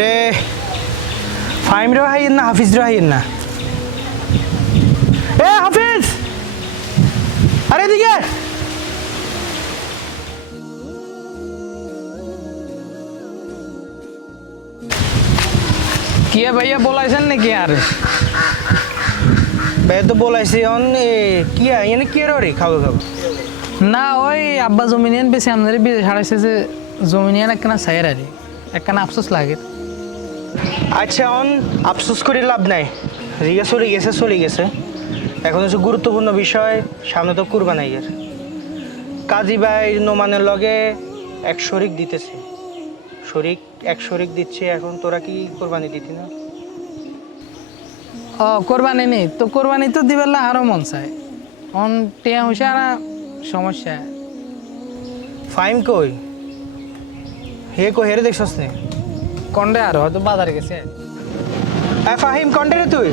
রে ফাইম রে হাইয়েন না হাফিজ রে হাইয়েন না এ হাফিজ আরে দিকে কি ভাইয়া বলাইছেন নাকি আর ভাই তো বলাইছি অন কি এনে কি রে খাবো খাবো না ওই আব্বা জমিনিয়ান বেশি আমাদের বিদেশ হারাইছে যে জমিনিয়ান একখানা সাইর আরে একখানা আফসোস লাগে আচ্ছা অন আফসোস করে লাভ নাই রিগা চলে গেছে এখন হচ্ছে গুরুত্বপূর্ণ বিষয় সামনে তো কুরবানাইয়ের কাজী ভাই নোমানের লগে এক শরিক দিতেছে এক শরিক দিচ্ছে এখন তোরা কি কোরবানি দিতি না ও কোরবানি নেই তো কোরবানি তো দিবার না আরো মন চায় অন টিয়া হইছে আর সমস্যা ফাইম কই হেরে দেখছস নে কন্ডে আর হয়তো বাজারে গেছে ফাহিম কন্টে রে তুই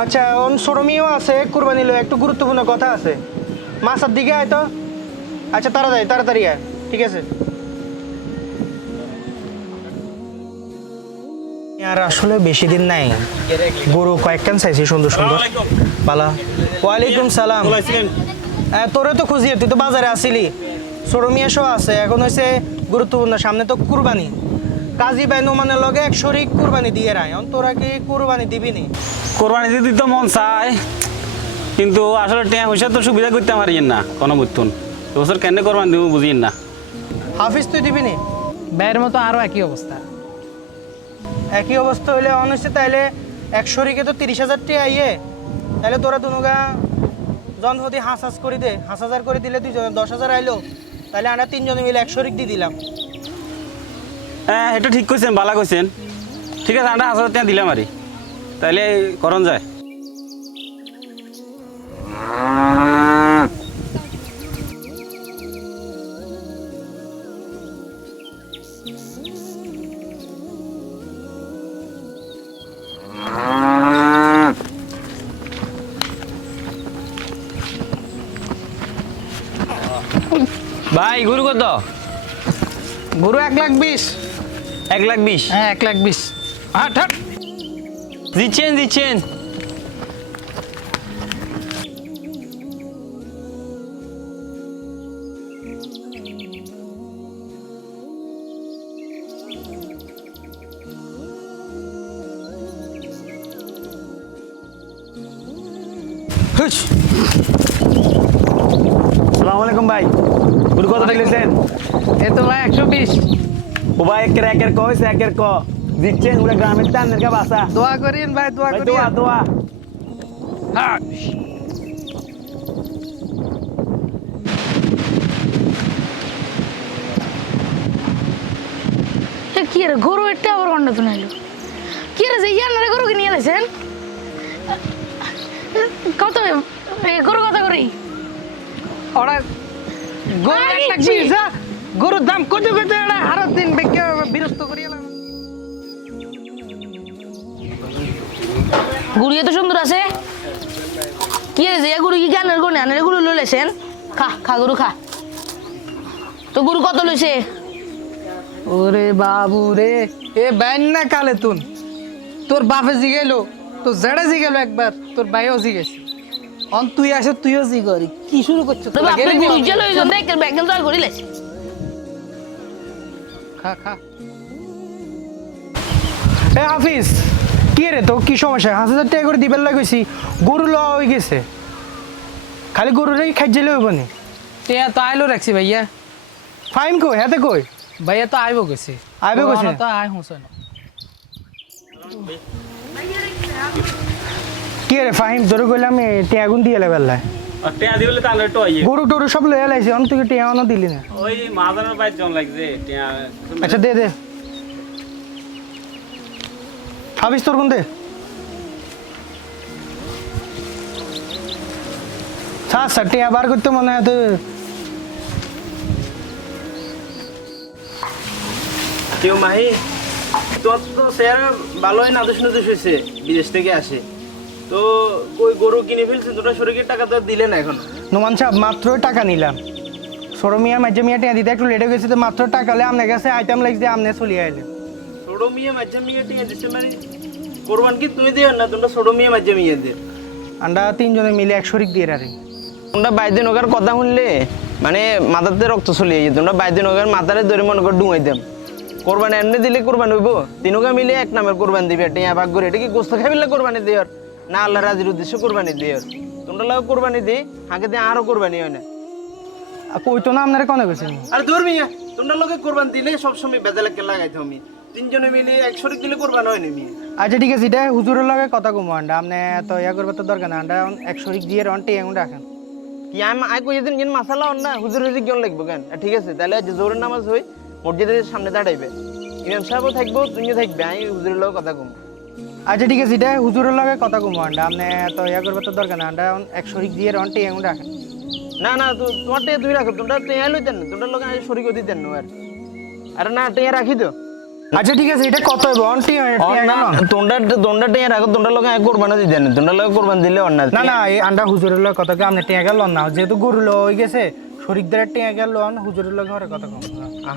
আচ্ছা অন সরমিও আছে কুরবানি লো একটু গুরুত্বপূর্ণ কথা আছে মাসার দিকে আয় তো আচ্ছা তাড়াতাড়ি আয় ঠিক আছে আর আসলে বেশি দিন নাই গরু কয়েকখান চাইছি সুন্দর বালা ওয়ালাইকুম সালাম তোরে তো খুঁজিয়ে তুই তো বাজারে আসিলি সরমিয়া শো আছে এখন হয়েছে গুরুত্বপূর্ণ সামনে তো কুরবানি কাজী ভাই নোমানের লগে এক শরিক কুরবানি দিয়ে রায় তোরা কি কুরবানি দিবি নি কোরবানি দিতে তো মন চায় কিন্তু আসলে টিয়া পয়সা তো সুবিধা করতে পারি না কোনো বুঝতুন এবছর কেন কোরবানি দিব বুঝি না হাফিজ তুই দিবি নি ব্যয়ের মতো আরো একই অবস্থা একই অবস্থা হইলে অনিশ্চিত তাইলে এক শরিকে তো 30,000 টাকা আইয়ে তাহলে তোরা দুনুগা জনপ্রতি হাঁস করে দে 5,000 করে দিলে 10,000 আইলো তাহলে আমরা তিনজনে মিলে এক শরিক দিয়ে দিলাম হ্যাঁ এটা ঠিক কইছেন ভালো কইছেন ঠিক আছে আমরা 1,000 টাকা দিলাম আরে তাইলে করন যায় ভাই গুরু কত গরু 1,20,000 1,20,000 হ্যাঁ 1,20,000 হাট হাট দিচ্ছেন আসসালামু আলাইকুম ভাই গুরু কত দিলেছেন এ তো ভাই 120 ও ভাই একের ক হইছে একের ক দিচ্ছেন ওরা গ্রামের টানের কা বাসা দোয়া করিন ভাই দোয়া ভাই করিন দোয়া হ্যাঁ কি রে গরু একটা আবার কন্ডা তো নাইলো কি রে যে ইয়ানারে গরুকে নিয়ে এসেছেন কত গরু কত করি ওরা গরু 1,20,000 গরুর দাম কত কত এটা আরো দিন বেকে বিরক্ত করি এলাম গুড়ি এত সুন্দর আছে কি রে যে গরু কি জ্ঞানের গনে আনের গরু লইলেছেন খা গরু খা তো গরু কত লইছে ওরে বাবু রে এ ব্যান না কালে তুন তোর বাপে জিগেলো তো জেড়ে জিগেলো একবার তোর ভাইও জিগেছে অন তুই আসে তুইও জিগরি কি শুরু করছিস তবে আপনি গরু জেল হইছেন দেখেন ব্যাগেল দল করিলেছে খা এ হাফিজ কি রে তো কি সমস্যা 5,000 টাকা করে দিবেন লাগেছি গরু লওয়া হয়ে গেছে খালি গরুরই খাইজলে হইব নি তে তো আইলো রাখছি ভাইয়া ফাইম কই হাতে কই ভাইয়া তো আইবো গেছে আইবো গেছে? তো আই হুঁসে না কি রে ফাহিম তোর কইলাম টিয়াগুন দিয়ে লেবেলায় টিয়া দিবলে তাহলে তো আইয়ে গরু টরু সব লয়ে লাইছি অন তুই টিয়াও দিলি না ওই মাদারের বাইর জন লাগছে টিয়া আচ্ছা দে হাফিজ তোর কোন দে টিয়া বার করতে মনে হয় তো কেউ মাহি তোর তো স্যার ভালোই নাদুস হয়েছে বিদেশ থেকে আসে তো কই গরু কিনে ফেলছে তোরা শরীরের টাকা তো দিলে না এখন নোমান সাহেব মাত্র টাকা নিলাম ছোট মিয়া মাঝে মিয়া টিয়া দিতে একটু লেট হয়ে গেছে তো মাত্র টাকা হলে আপনার কাছে আইটেম লাগছে আপনি চলিয়ে আইলেন। ছোট মিয়া মাঝে মিয়া টিয়া দিছে মানে কোরবান কি তুমি দিও না, তোমরা ছোট মিয়া মাঝে মিয়া দে। আমরা তিনজনে মিলে এক শরিক দিয়ে রাখি। তোমরা বাইদিন ওগার কথা শুনলে মানে মাথাতে রক্ত চলিয়ে যায়। তোমরা বাইদিন ওগার মাথারে ধরে মনে কর ডুঙাই দেম। কোরবানি এমনি দিলে কোরবানি হইব, তিনগা মিলে এক নামের কোরবানি দিবে, টিয়া ভাগ করে। এটা কি গোস্ত খাইলে কোরবানি দেওয়ার না আল্লাহ রাজির উদ্দেশ্যে কোরবানি দেওয়ার? তোমরা লাগে কোরবানি দিই হাঁকে দিয়ে আরো কোরবানি হয় না। কইতো না আপনারা কোনে গেছেন? আর ধর মিয়া, তোমরা লগে কোরবানি দিলে সবসময় বেজালাকে লাগাইতে আমি তিনজনে মিলে এক শরিক দিলে কোরবানি হয় না মিয়া। আচ্ছা ঠিক আছে, এটা হুজুরের লগে কথা কমো আন্ডা আপনি তো ইয়া করবার তো দরকার না। আন্ডা এক শরিক দিয়ে রন্টি এমন রাখেন কি আমি আই কই দিন জিন মাসালা অন না হুজুর হুজুর কেন লাগবে কেন? ঠিক আছে, তাহলে আজ জোরের নামাজ হই মসজিদের সামনে দাঁড়াইবে, ইমাম সাহেবও থাকবো, তুমিও থাকবে, আমি হুজুরের লগে কথা কম। আচ্ছা ঠিক আছে, এটা হুজুরের লগে কথা কমো আন্ডা আপনি তো ইয়া করবার তো দরকার না। আন্ডা এক শরিক দিয়ে রন্টি এমন রাখেন। না না, তোমার টিয়া তুই রাখো, তোমরা টিয়া লইতেন না, তোমরা লগে আজ শরিকও দিতেন না। আর না টিয়া রাখি তো। আচ্ছা ঠিক আছে, এটা কত হইব? অন্টি তোমরা টিয়া রাখো, তোমরা লগে কোরবানি দিতেন না, তোমরা লগে কোরবানি দিলে অন্য না না, এই আন্ডা হুজুরের লগে কথা আপনি টিয়া গেল না, যেহেতু গরু লো হয়ে গেছে শরিকদের টিয়া গেল হুজুরের লগে ঘরে কথা কম।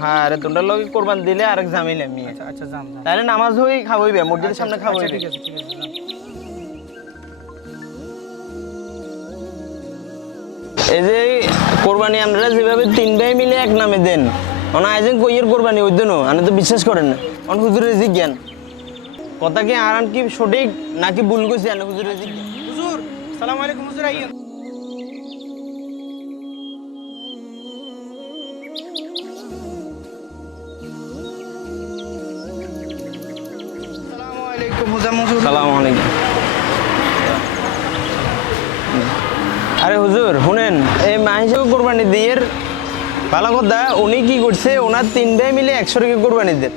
হ্যাঁ আরে তোমরা লগে কোরবানি দিলে আরেক ঝামেলা আমি। আচ্ছা আচ্ছা যান যান। তাহলে নামাজ হই খাওয়াইবে, মসজিদের সামনে খাওয়াইবে। ঠিক আছে ঠিক আছে যান। এই যে কোরবানি আমরা যেভাবে তিন ভাই মিলে এক নামে দেন, অন আইজেন কইয়ের কোরবানি ওই দেন, আমি তো বিশ্বাস করেন না। অন হুজুরের জিজ্ঞান কথা কি আরান কি সঠিক নাকি ভুল কইছি? আনে হুজুরের জিজ্ঞান। হুজুর সালাম আলাইকুম। হুজুর আইয়েন। আসসালামু আলাইকুম হুজুর। সালামু আলাইকুম। আরে হুজুর শুনেন, এই মাহিসেও কোরবানি দিয়ে ভালো কথা। উনি কি করছে, ওনার তিন ভাই মিলে 100 টাকা কোরবানি দেন।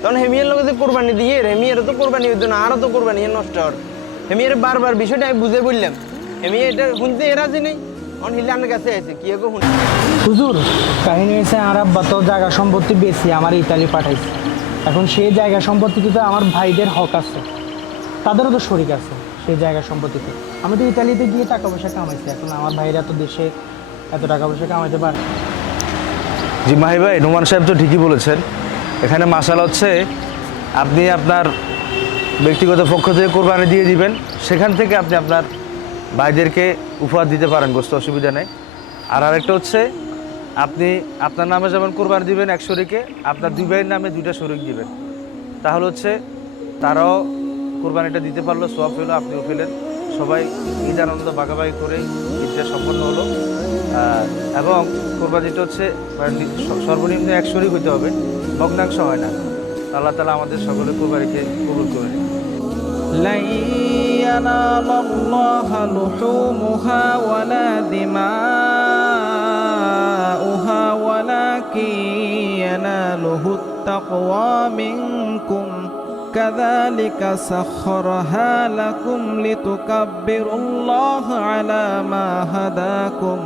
তখন হেমিয়ার লগে যে কোরবানি দিয়ে হেমিয়ারও তো কোরবানি হইতো না, আরও তো কোরবানি নষ্ট হওয়ার। হেমিয়ার বারবার বিষয়টা আমি বুঝে বললাম, হেমিয়া এটা শুনতে এরাজি নেই। অন হিলে আমার কাছে আছে কি এখন শুনে। হুজুর কাহিনী হয়েছে, আমার আব্বা তো জায়গা সম্পত্তি বেশি আমার ইতালি পাঠাইছে। এখন সেই জায়গা সম্পত্তিতে তো আমার ভাইদের হক আছে, তাদেরও তো শরিক আছে সেই জায়গা সম্পত্তিতে। আমি তো ইতালিতে গিয়ে টাকা পয়সা কামাইছি, এখন আমার ভাইরা তো দেশে এত টাকা পয়সা কামাইতে পারে। জি মাহি ভাই, নোমান সাহেব তো ঠিকই বলেছেন। এখানে মাসালা হচ্ছে আপনি আপনার ব্যক্তিগত পক্ষ থেকে কোরবানি দিয়ে দিবেন, সেখান থেকে আপনি আপনার ভাইদেরকে উপহার দিতে পারেন, গোস্ত অসুবিধা নেই। আর আরেকটা হচ্ছে আপনি আপনার নামে যেমন কোরবানি দিবেন 1 শরিকে, আপনার 2 ভাইয়ের নামে 2টা শরিক দিবেন, তাহলে হচ্ছে তারাও কোরবানিটা দিতে পারলো, সোয়াব হলো, আপনিও পেলেন, সবাই ঈদ আনন্দ ভাগাভাগি করে ঈদটা সম্পন্ন হলো। এবং কোরবানিটা হচ্ছে সর্বনিম্ন 1 শরিক হইতে হবে, ভগ্নাংশ হয় না। আল্লাহ তাআলা আমাদের সকলের কোরবানিকে কবুল করে নিন। لن ينال الله لحومها ولا دماؤها ولكن يناله التقوى منكم كذلك سخرها لكم لتكبروا الله على ما هداكم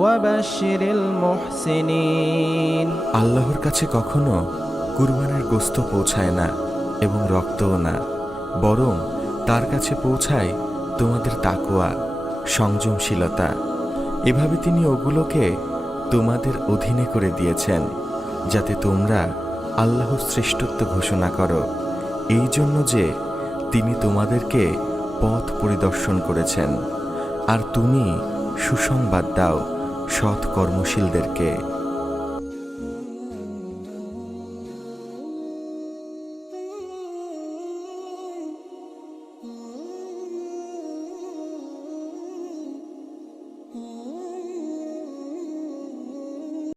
وبشر المحسنين। আল্লাহর কাছে কখনো কুরবানের গোস্ত পৌঁছায় না এবং রক্তও না, বরং তার কাছে পৌঁছায় তোমাদের তাকওয়া, সংযমশীলতা। এভাবে তিনি ওগুলোকে তোমাদের অধীনে করে দিয়েছেন, যাতে তোমরা আল্লাহর শ্রেষ্ঠত্ব ঘোষণা করো, এই জন্য যে তিনি তোমাদেরকে পথ পরিদর্শন করেছেন। আর তুমি সুসংবাদ দাও সৎ কর্মশীলদেরকে।